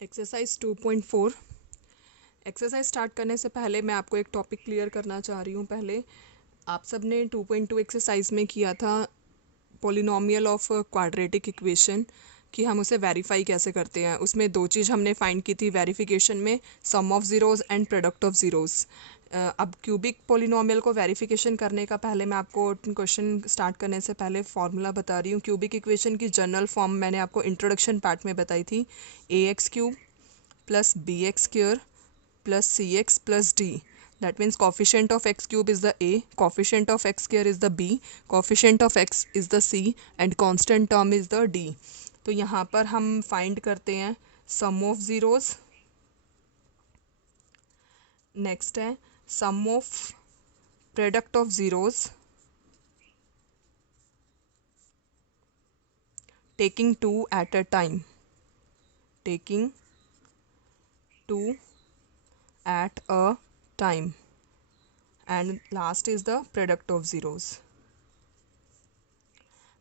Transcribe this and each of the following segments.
एक्सरसाइज 2.4। Exercise start करने से पहले मैं आपको एक टॉपिक क्लियर करना चाह रही हूँ। पहले आप सब ने 2.2 एक्सरसाइज में किया था पोलिनोमियल ऑफ क्वाड्रेटिक इक्वेशन कि हम उसे वेरीफाई कैसे करते हैं। उसमें दो चीज़ हमने फाइंड की थी वेरिफिकेशन में, sum of zeros and product of zeros. अब क्यूबिक पोलिनोमियल को वेरिफिकेशन करने का पहले मैं आपको क्वेश्चन स्टार्ट करने से पहले फार्मूला बता रही हूँ। क्यूबिक इक्वेशन की जनरल फॉर्म मैंने आपको इंट्रोडक्शन पार्ट में बताई थी, ax³ plus bx square plus cx plus d. That means coefficient of x cube is the a, coefficient of x square is the b, coefficient of x is the c and constant term is the d. तो यहाँ पर हम फाइंड करते हैं सम of zeros, next है sum of product of zeros taking two at a time, taking two at a time, and last is the product of zeros.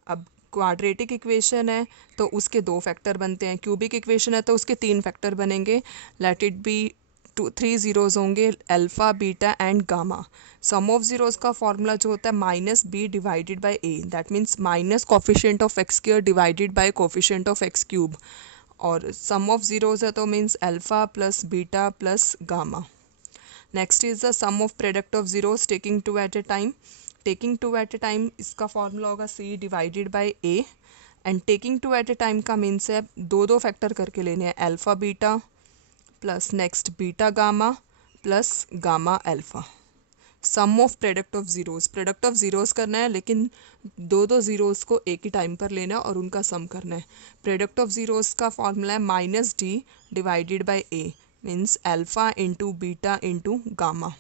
अब quadratic equation है तो उसके दो फैक्टर बनते हैं, क्यूबिक इक्वेशन है तो उसके तीन फैक्टर बनेंगे। Let it be three zeros होंगे, alpha beta and gamma. Sum of zeros का फॉर्मूला जो होता है minus b divided by a, that means minus coefficient of x square divided by coefficient of x cube. और sum of zeros है तो means alpha plus beta plus gamma. Next is the sum of product of zeros taking two at a time. Taking two at a time इसका formula होगा C divided by A, and taking two at a time का means है दो दो factor करके लेने हैं, alpha beta plus next beta gamma plus gamma alpha. Sum of product of zeros, product of zeros करना है लेकिन दो दो ज़ीरोज़ को एक ही टाइम पर लेना है और उनका सम करना है। प्रोडक्ट ऑफ ज़ीरोज़ का फॉर्मूला है minus D divided by A, means alpha into beta into gamma.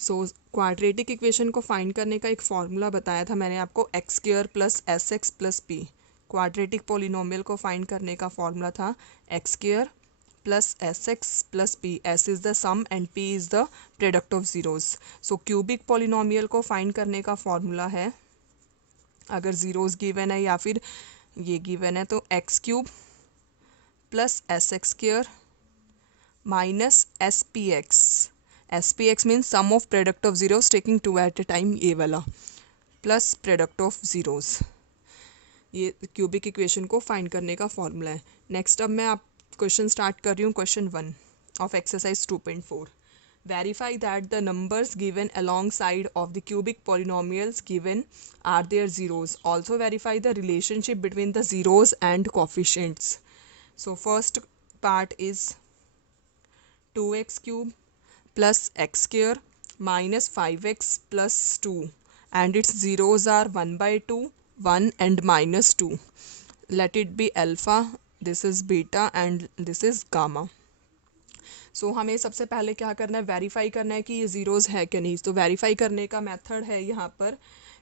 So quadratic equation को फाइंड करने का एक फॉर्मूला बताया था मैंने आपको, X square plus S x plus P. Quadratic polynomial को फाइंड करने का फॉर्मूला था X square plus S x plus P, S is the sum and P is the product of zeros. So cubic polynomial को find करने का formula है, अगर zeros given है या फिर ये गिवन है तो X cube plus S x square minus S P X means sum of product of zeros taking two at a time, ये वाला, प्लस प्रोडक्ट ऑफ ज़ीरोज़। ये क्यूबिक इक्वेशन को फाइंड करने का फॉर्मूला है। नेक्स्ट अब मैं आप क्वेश्चन स्टार्ट कर रही हूँ, क्वेश्चन 1 of exercise 2.4। Verify that the numbers given alongside of the cubic polynomials given are their zeros. Also verify the relationship between the zeros and coefficients. So first part is 2x cube plus x square minus 5x plus 2, and its zeros are 1 by 2, 1 and minus 2. Let it be alpha, this is beta and this is gamma. सो हमें सबसे पहले क्या करना है, वेरीफाई करना है कि ये ज़ीरोज़ है कि नहीं। तो वेरीफाई करने का मेथड है यहाँ पर,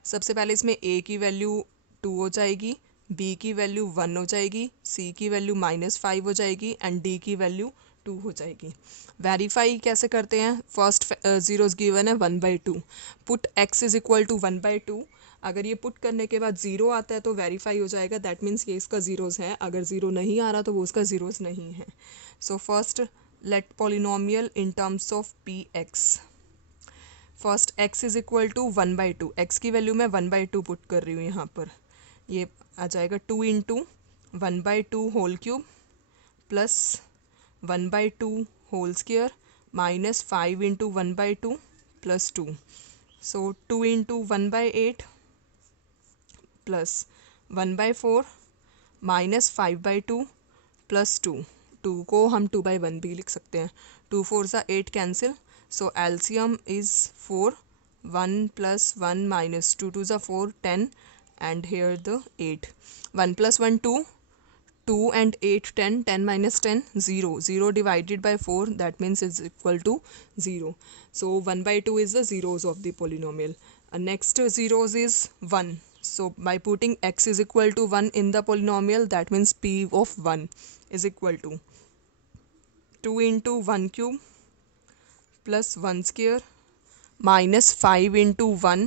सबसे पहले इसमें ए की वैल्यू 2 हो जाएगी, बी की वैल्यू 1 हो जाएगी, सी की वैल्यू -5 हो जाएगी एंड डी की वैल्यू 2 हो जाएगी। वेरीफाई कैसे करते हैं, फर्स्ट ज़ीरोज़ गिवन है 1/2, put X is equal to 1/2। अगर ये पुट करने के बाद ज़ीरो आता है तो वेरीफाई हो जाएगा, दैट मीन्स ये इसका ज़ीरोज़ है। अगर ज़ीरो नहीं आ रहा तो वो उसका ज़ीरोज़ नहीं है। So first let polynomial in terms of px. First x is equal to 1/2, x की वैल्यू मैं 1/2 पुट कर रही हूँ यहाँ पर, ये आ जाएगा 2 into 1/2 whole cube plus 1/2 whole square minus 5 into 1/2 plus 2। So 2 into 1/8 plus 1/4 minus 5/2 plus 2। 2 को हम 2/1 भी लिख सकते हैं, 2 4 सा 8 कैंसिल, सो एलसीएम इज़ 4, 1 + 1 - 2 2 सा 4 10 and here the 8, 1 + 1 2, 2 and 8 10, 10 - 10 0, 0 divided by 4 that means is equal to 0. So 1/2 is the zeros of the polynomial. Next zeros is 1. So by putting x is equal to 1 in the polynomial, that means p of 1 is equal to 2 into 1 cube plus 1 square minus 5 into 1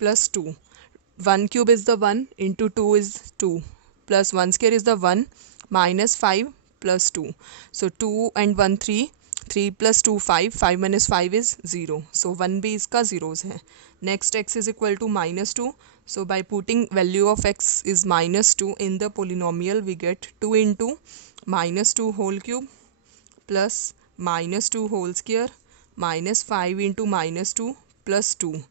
plus 2. 1 cube is the 1 into 2 is 2 plus 1 square is the 1 minus 5 plus 2. So 2 and 1 3, 3 plus 2 5, 5 minus 5 is 0. So 1 भी इसका zeros है. Next x is equal to minus 2. So by putting value of x is minus 2 in the polynomial, we get 2 into minus 2 whole cube plus minus 2 whole square minus 5 into minus 2 plus 2.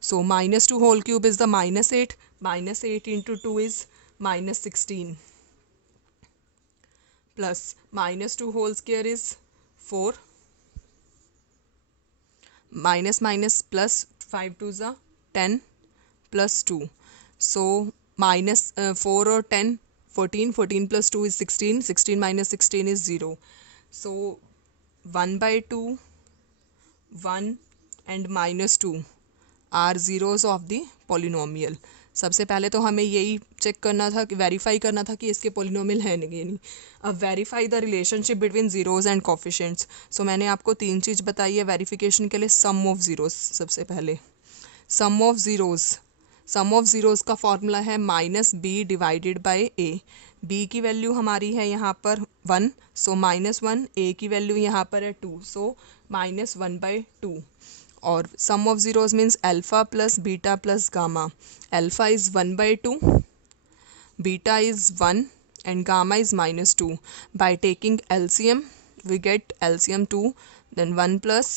So minus 2 whole cube is the minus 8. Minus 8 into 2 is minus 16 plus minus 2 whole square is 4 minus minus plus 5 to the 10 plus 2. So minus 4 or 10, 14, 14 plus 2 is 16, 16 minus 16 is 0. So 1 by 2, 1 and minus 2 are zeros of the polynomial. सबसे पहले तो हमें यही चेक करना था कि वेरीफाई करना था कि इसके पोलिनोमियल है नहीं. अब verify the relationship between zeros and coefficients. So मैंने आपको 3 चीज़ बताई है वेरिफिकेशन के लिए. सम ऑफ ज़ीरोज़ सबसे पहले. सम ऑफ ज़ीरोज़ का फॉर्मूला है minus b divided by a. B की वैल्यू हमारी है यहाँ पर 1, सो माइनस 1. ए की वैल्यू यहाँ पर है 2, सो माइनस 1 बाई 2. और sum of zeros means alpha plus beta plus gamma. Alpha is 1 by 2, beta is 1 and gamma is minus 2. By taking LCM, we get LCM 2, then 1 plus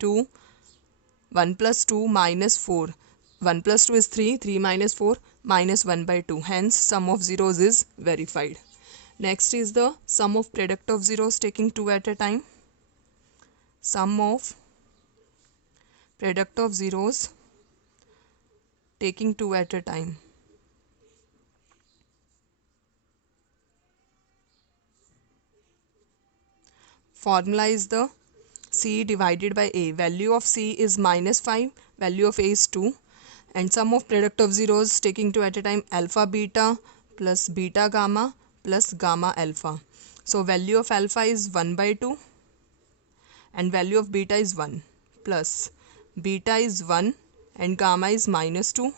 2, 1 plus 2 minus 4. 1 plus 2 is 3, 3 minus 4 minus 1 by 2. Hence, sum of zeros is verified. Next is the sum of product of zeros taking 2 at a time. Sum of product of zeros taking 2 at a time. Formula is the C divided by A. Value of C is minus 5, value of A is 2. And sum of product of zeros taking 2 at a time, alpha beta plus beta gamma plus gamma alpha. So value of alpha is 1 by 2 and value of beta is 1 plus beta is 1 and gamma is minus 2.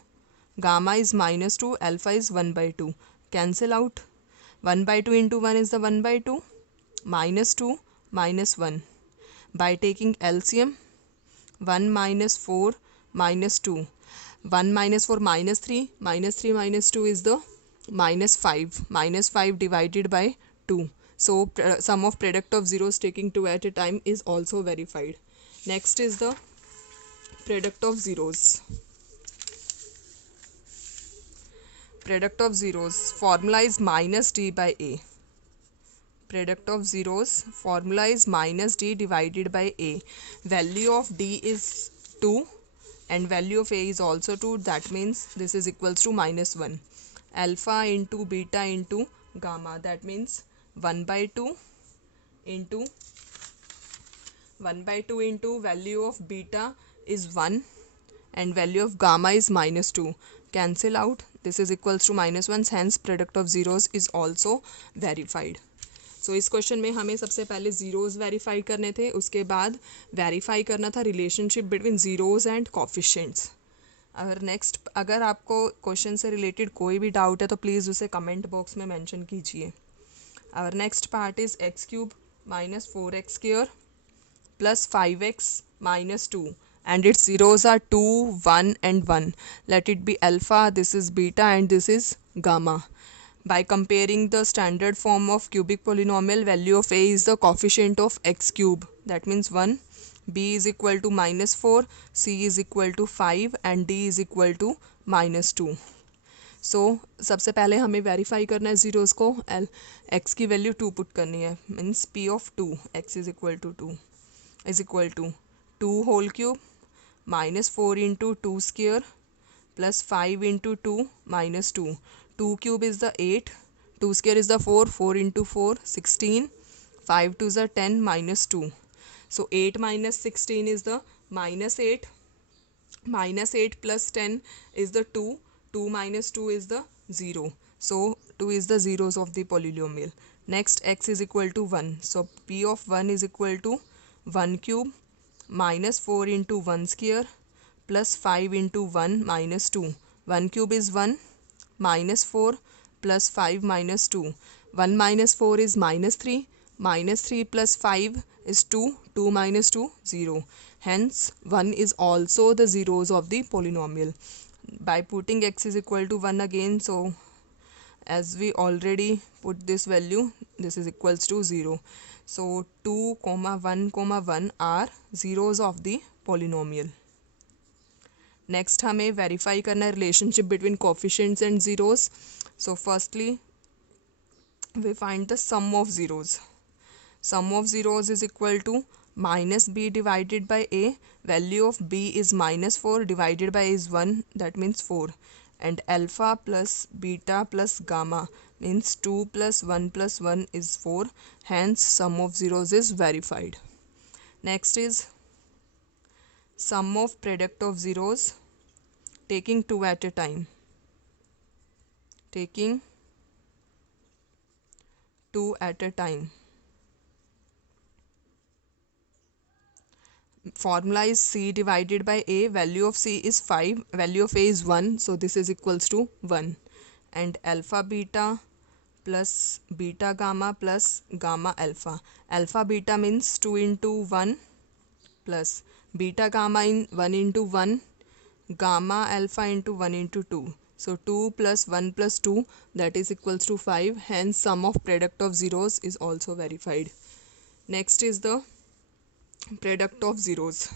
Gamma is minus 2, alpha is 1 by 2. Cancel out. 1 by 2 into 1 is the 1 by 2. Minus 2 minus 1. By taking LCM, 1 minus 4 minus 2. 1 minus 4 minus 3. Minus 3 minus 2 is the minus 5. Minus 5 divided by 2. So sum of product of zeros taking 2 at a time is also verified. Next is the product of zeros. Product of zeros formula is minus d by a. Product of zeros formula is minus d divided by a. Value of d is 2 and value of a is also 2. That means this is equals to minus 1. Alpha into beta into gamma. That means 1 by 2 into 1 by 2 into value of beta is 1 and value of gamma is minus 2. Cancel out. This is equals to minus 1. Hence product of zeros is also verified. So इस क्वेश्चन में हमें सबसे पहले zeros verify करने थे, उसके बाद वेरीफाई करना था relationship between zeros and coefficients. अगर आपको क्वेश्चन से रिलेटेड कोई भी डाउट है तो प्लीज़ उसे कमेंट बॉक्स में मेंशन कीजिए. Our next part is x cube minus 4x square plus 5x minus 2 and its zeros are 2, 1 and 1. Let it be alpha, this is beta and this is gamma. By comparing the standard form of cubic polynomial, value of a is the coefficient of x cube. That means 1, b is equal to minus 4, c is equal to 5 and d is equal to minus 2. So सबसे पहले हमें verify करना है ज़ीरोज़ को. x की वैल्यू 2 पुट करनी है. Means p of 2 x is equal to 2 is equal to 2 whole cube minus 4 into 2 square plus 5 into 2 minus 2. 2 cube is the 8, 2 square is the 4, 4 into 4, 16, 5 to the 10 minus 2. So 8 minus 16 is the minus 8, minus 8 plus 10 is the 2, 2 minus 2 is the 0. So 2 is the zeros of the polynomial. Next x is equal to 1. So p of 1 is equal to 1 cube minus 4 into 1 square plus 5 into 1 minus 2. 1 cube is 1 minus 4 plus 5 minus 2. 1 minus 4 is minus 3. Minus 3 plus 5 is 2. 2 minus 2, 0. Hence 1 is also the zeros of the polynomial. By putting x is equal to 1 again, so as we already put this value, this is equals to 0. So 2 comma 1 comma 1 are zeros of the polynomial. Next हमें verify करना है relationship between coefficients and zeros. So firstly we find the sum of zeros. Sum of zeros is equal to minus b divided by a. Value of b is minus 4 divided by is 1, that means 4. And alpha plus beta plus gamma means 2 plus 1 plus 1 is 4. Hence sum of zeros is verified. Next is sum of product of zeros taking 2 at a time. Taking 2 at a time. Formula is c divided by a. Value of c is 5. Value of a is 1. So this is equals to 1. And alpha beta plus beta gamma plus gamma alpha. Alpha beta means 2 into 1 plus beta gamma in 1 into 1, gamma alpha into 1 into 2. So 2 plus 1 plus 2, that is equals to 5. Hence sum of product of zeros is also verified. Next is the product of zeros.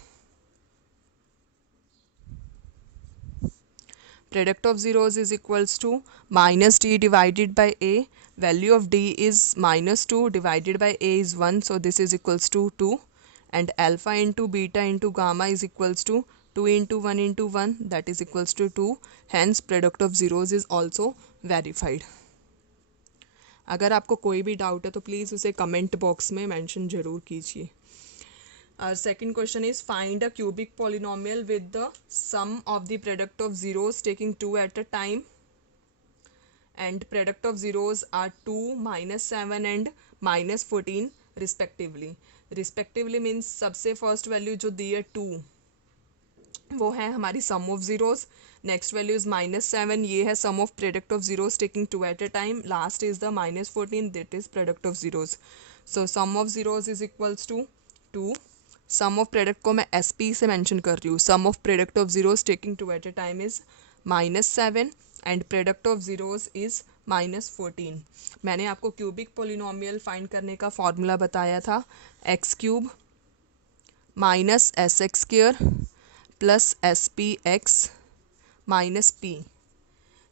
Product of zeros is equals to minus d divided by a. Value of d is minus 2 divided by a is 1. So this is equals to 2. And alpha into beta into gamma is equals to 2 into 1 into 1, that is equals to 2. Hence product of zeros is also verified. अगर आपको कोई भी डाउट है तो please उसे comment box में मेंशन जरूर कीजिए. Second question is find a cubic polynomial with the sum of the product of zeros taking 2 at a time. And product of zeros are 2, minus 7 and minus 14 respectively. Respectively means सबसे first value जो दी है 2, वो है हमारी sum of zeros. Next value is minus 7, ये है sum of product of zeros taking 2 at a time. Last is the minus 14, that is product of zeros. So sum of zeros is equals to 2. Sum of product को मैं S P से mention कर रही हूँ. Sum of product of zeros taking 2 at a time is minus 7 and product of zeros is minus 14. मैंने आपको cubic polynomial find करने का फॉर्मूला बताया था. X cube minus s x square plus s P x minus p.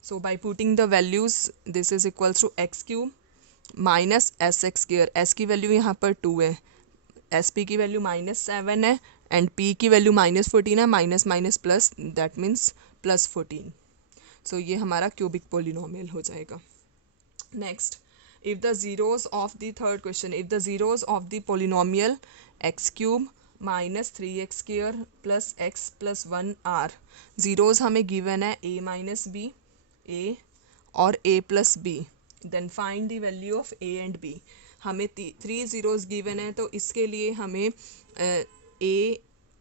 So by putting the values this is equals to x cube minus s x square. S की value यहाँ पर 2 है, s p की value minus 7 है and p की value minus 14 है. Minus minus plus, that means plus 14. So ये हमारा क्यूबिक पोलिनोमियल हो जाएगा. Next, if the zeros of the third question, if the zeros of the polynomial x cube minus 3x square plus x plus 1 are, zeros हमें given है a minus b, a और a plus b, then find the value of a and b. हमें 3 zeros given है तो इसके लिए हमें a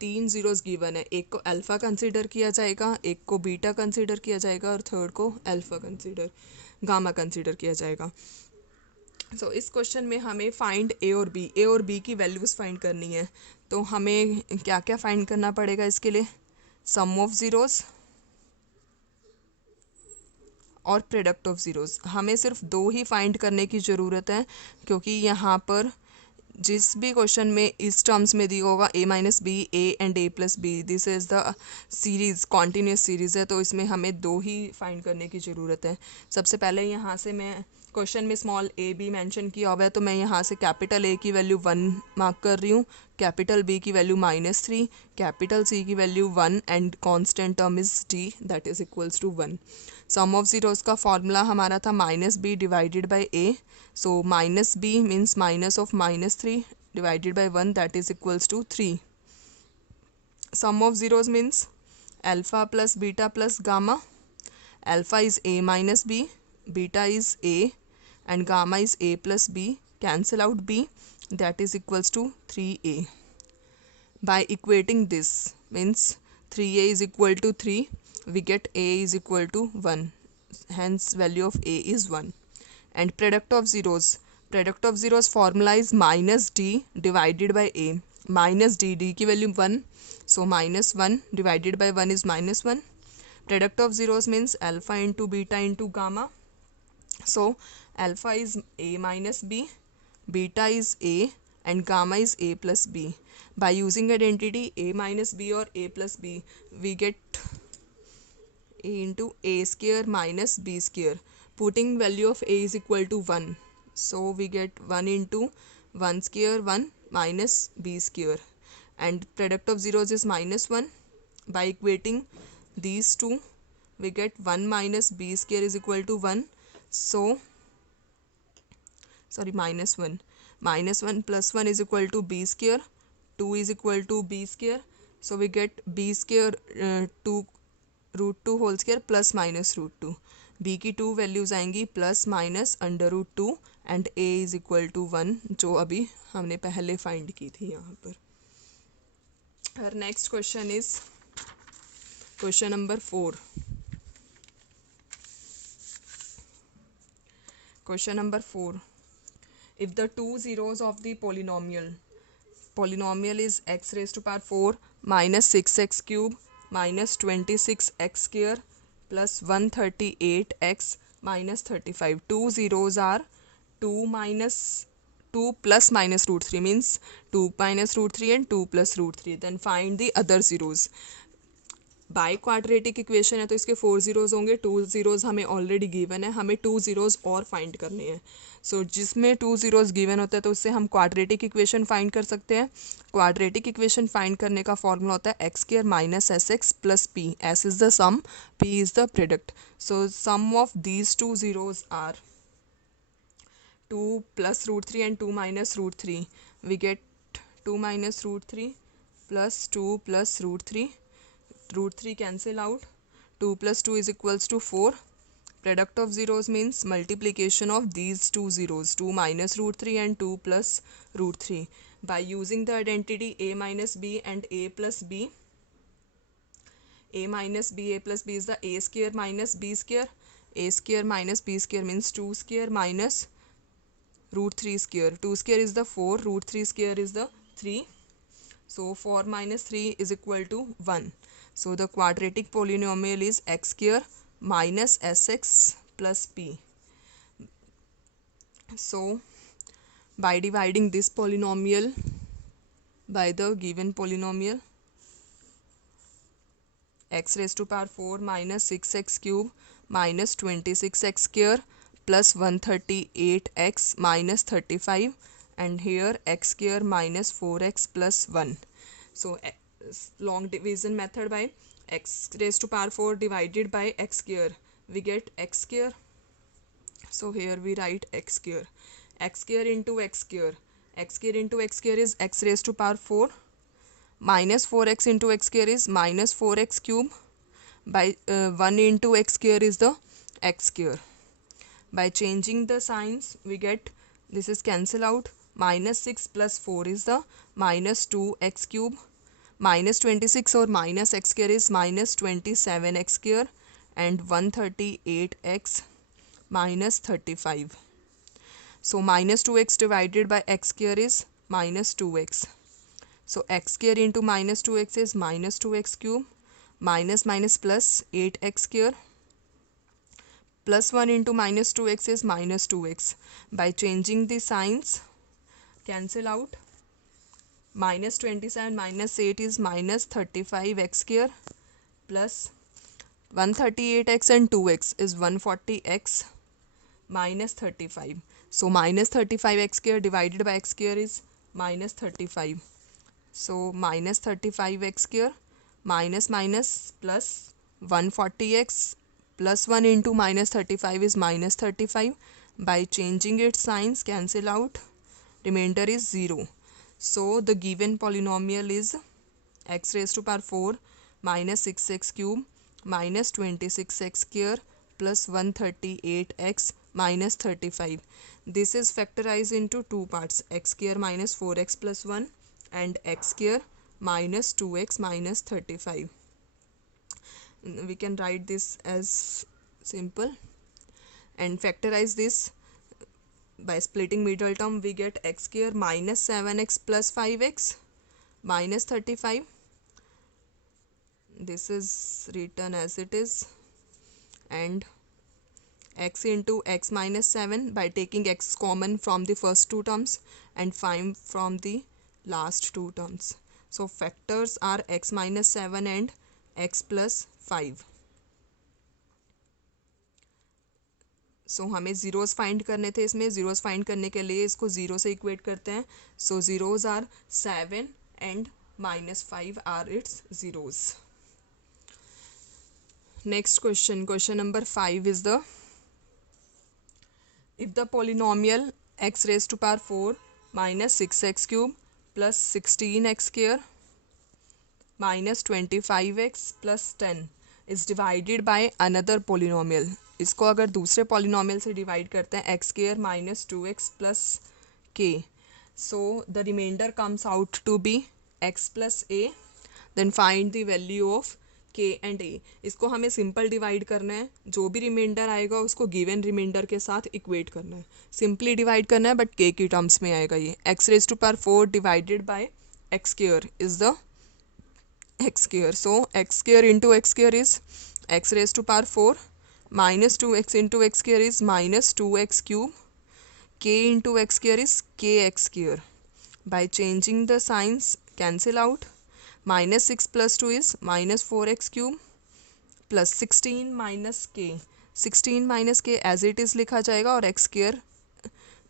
3 zeros given है. एक को अल्फ़ा कंसिडर किया जाएगा, एक को बीटा कंसिडर किया जाएगा और थर्ड को अल्फ़ा कंसिडर गामा कंसिडर किया जाएगा. सो इस क्वेश्चन में हमें फाइंड ए और बी की वैल्यूज़ फाइंड करनी है. तो हमें क्या क्या फाइंड करना पड़ेगा इसके लिए? सम ऑफ ज़ीरोज़ और प्रोडक्ट ऑफ ज़ीरोज़. हमें सिर्फ 2 ही फाइंड करने की ज़रूरत है, क्योंकि यहाँ पर जिस भी क्वेश्चन में इस टर्म्स में दिया होगा a minus b, a and a plus b, this is the series, continuous series है. तो इसमें हमें 2 ही फाइंड करने की ज़रूरत है. सबसे पहले यहाँ से मैं क्वेश्चन में स्मॉल a b मेंशन किया हुआ है, तो मैं यहाँ से कैपिटल A की वैल्यू 1 मार्क कर रही हूँ, कैपिटल B की वैल्यू -3, कैपिटल C की value 1 and constant term is d, that is equals to 1. Sum of zeros का फॉर्मूला हमारा था minus b divided by a. So minus b means minus of -3 divided by 1, that is equals to 3. Sum of zeros means alpha plus beta plus gamma. Alpha is a minus b, beta is a and gamma is a plus b. Cancel out b, that is equals to 3a. By equating this means 3a is equal to 3, we get a is equal to 1. Hence value of a is 1. and product of zeros formula is minus d divided by a. Minus d की value 1, so minus 1 divided by 1 is minus 1. Product of zeros means alpha into beta into gamma, so alpha is a minus b, beta is a, and gamma is a plus b. By using identity a minus b or a plus b, we get a into a square minus b square. Putting value of a is equal to 1, so we get 1 into 1 square 1 minus b square, and product of zeros is minus 1. By equating these two, we get 1 minus b square is equal to 1, so sorry, minus 1. Minus 1 plus 1 is equal to b square, 2 is equal to b square, so we get b square 2 root 2 whole square plus minus root 2. b की 2 values आएंगी plus minus under root 2 and a is equal to 1, जो अभी हमने पहले फाइंड की थी यहाँ पर. और next question is question number 4. Question number 4. If the two zeros of the polynomial is x raised to power 4 minus 6x cube minus 26x square plus 138x minus 35. Two zeros are 2 plus minus root 3 means 2 minus root 3 and 2 plus root 3. Then find the other zeros. By quadratic equation है तो इसके 4 जीरोज़ होंगे. 2 जीरोज़ हमें already given है, हमें 2 जीरोज़ और फाइंड करने हैं. सो जिसमें 2 जीरोज़ गिवन होता है तो उससे हम क्वाड्रेटिक इक्वेशन फाइंड कर सकते हैं. क्वाड्रेटिक इक्वेशन फाइंड करने का फॉर्मूला होता है x square minus s x plus P. S is the sum, p is the product. So sum of these 2 zeros are 2 plus root 3 and 2 minus root 3. We get 2 minus root 3 plus 2 plus root 3. Root 3 cancel out. 2 plus 2 is equals to 4. Product of zeros means multiplication of these two zeros, 2 minus root 3 and 2 plus root 3. By using the identity a minus b and a plus b, a minus b, a plus b is the a square minus b square. A square minus b square means 2 square minus root 3 square. 2 square is the 4, root 3 square is the 3. So 4 minus 3 is equal to 1. So the quadratic polynomial is x square minus sx plus p. So by dividing this polynomial by the given polynomial x raised to power 4 minus 6x cube minus 26x square plus 138x minus 35, and here x square minus 4x plus 1. So long division method by x raised to power 4 divided by x square, we get x square. So here we write x square. X square into x square. X square into x square is x raised to power 4. Minus 4x into x square is minus 4x cube. By 1 into x square is the x square. By changing the signs, we get this is cancel out. Minus 6 plus 4 is the minus 2x cube. Minus 26 or minus x square is minus 27x square, and 138x minus 35. So minus 2x divided by x square is minus 2x. So x square into minus 2x is minus 2x cube. Minus minus plus 8x square. Plus 1 into minus 2x is minus 2x. By changing the signs, cancel out. Minus 27 minus 8 is minus 35x square plus 138x and 2x is 140x minus 35. So minus 35x square divided by x square is minus 35. So minus 35x square minus minus plus 140x plus 1 into minus 35 is minus 35. By changing its signs, cancel out. Remainder is 0. So the given polynomial is x raised to power 4 minus 6x cube minus 26x square plus 138x minus 35. This is factorized into two parts, x square minus 4x plus 1 and x square minus 2x minus 35. We can write this as simple and factorize this. by splitting middle term we get x square minus 7x plus 5x minus 35. This is written as it is, and x into x minus 7 by taking x common from the first two terms and 5 from the last two terms. So factors are x minus 7 and x plus 5. सो हमें zeros find करने थे, इसमें zeros find करने के लिए इसको ज़ीरो से equate करते हैं. So zeros are 7 and minus 5 are its zeros. Next question, question number 5 is the, if the polynomial x raised to power 4 minus 6x cube plus 16x square minus 25x plus 10 is divided by another polynomial. इसको अगर दूसरे polynomial से divide करते हैं x square minus 2x plus k, so the remainder comes out to be x plus a. Then find the value of k and a. इसको हमें simple divide करना है, जो भी रिमाइंडर आएगा उसको गिवन रिमाइंडर के साथ इक्वेट करना है, सिंपली डिवाइड करना है, बट k की टर्म्स में आएगा ये. x raise to power 4 divided by x square is the x square. So x square into x square is x raised to power 4 minus 2x into x square is minus 2x cube. K into x square is kx square. By changing the signs cancel out. Minus 6 plus 2 is minus 4x cube plus 16 minus k. 16 minus k as it is लिखा जाएगा और x square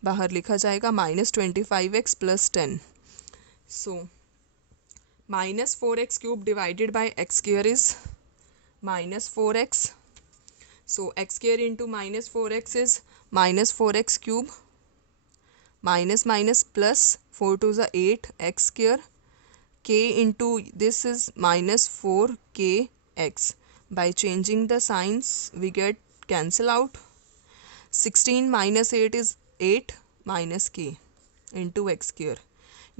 बाहर लिखा जाएगा minus 25x plus 10. So minus 4x cube divided by x square is minus 4x. So x square into minus 4x is minus 4x cube. Minus minus plus 4 to the 8 x square. K into this is minus 4kx. By changing the signs we get cancel out. 16 minus 8 is 8 minus k into x square.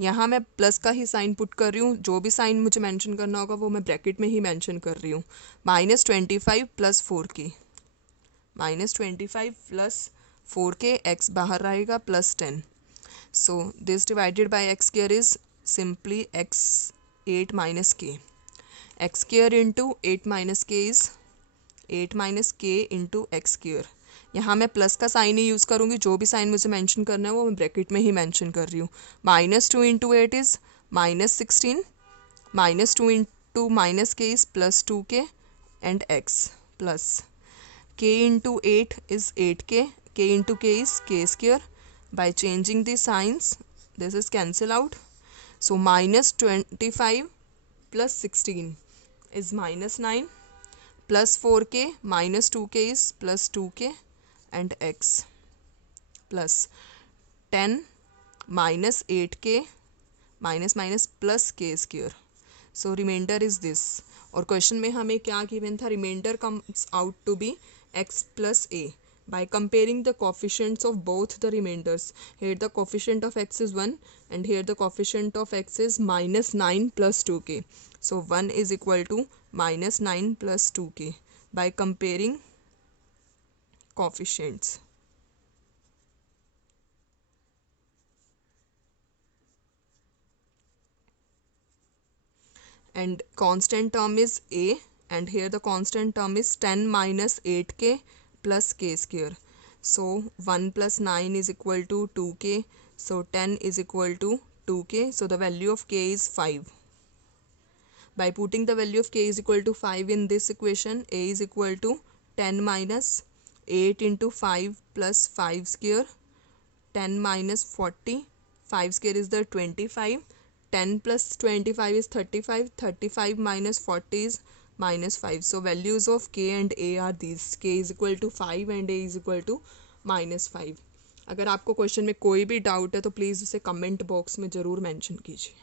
यहाँ मैं प्लस का ही sign put कर रही हूँ, जो भी साइन मुझे मेंशन करना होगा वो मैं ब्रैकेट में ही मेंशन कर रही हूँ. माइनस 25 plus 4k, minus 25 plus 4k, x बाहर रहेगा प्लस 10. So this divided by x square is simply x 8 माइनस के. एक्स स्क्वायर इंटू 8 माइनस के इज 8 माइनस के इंटू एक्स स्क्वायर. यहाँ मैं प्लस का साइन ही यूज़ करूँगी, जो भी साइन मुझे मेंशन करना है वो मैं ब्रैकेट में ही मेंशन कर रही हूँ. Minus 2 into 8 is minus 16, minus 2 into minus k is plus 2k and x plus k into 8 is 8k, k into k is k square. By changing the signs this is cancel out. So minus 25 plus 16 is minus 9 plus 4k minus 2k is plus 2k and x plus 10 minus 8k minus minus plus k square. So remainder is this. और क्वेश्चन में हमें क्या गिवन था, reminder comes out to be x plus a. By comparing the coefficients of both the remainders, here the coefficient of x is 1 and here the coefficient of x is minus 9 plus 2k. So 1 is equal to minus 9 plus 2k by comparing coefficients. And constant term is a, and here the constant term is 10 minus 8k plus k square. So 1 plus 9 is equal to 2k. So 10 is equal to 2k. So the value of k is 5. By putting the value of k is equal to 5 in this equation, a is equal to 10 minus 8 into 5 plus 5 square, 10 minus 40, 5 square is the 25, 10 plus 25 is 35, 35 minus 40 is minus 5. So values of k and a are these. K is equal to 5 and a is equal to minus 5. अगर आपको क्वेश्चन में कोई भी डाउट है तो please उसे comment box में ज़रूर मेंशन कीजिए.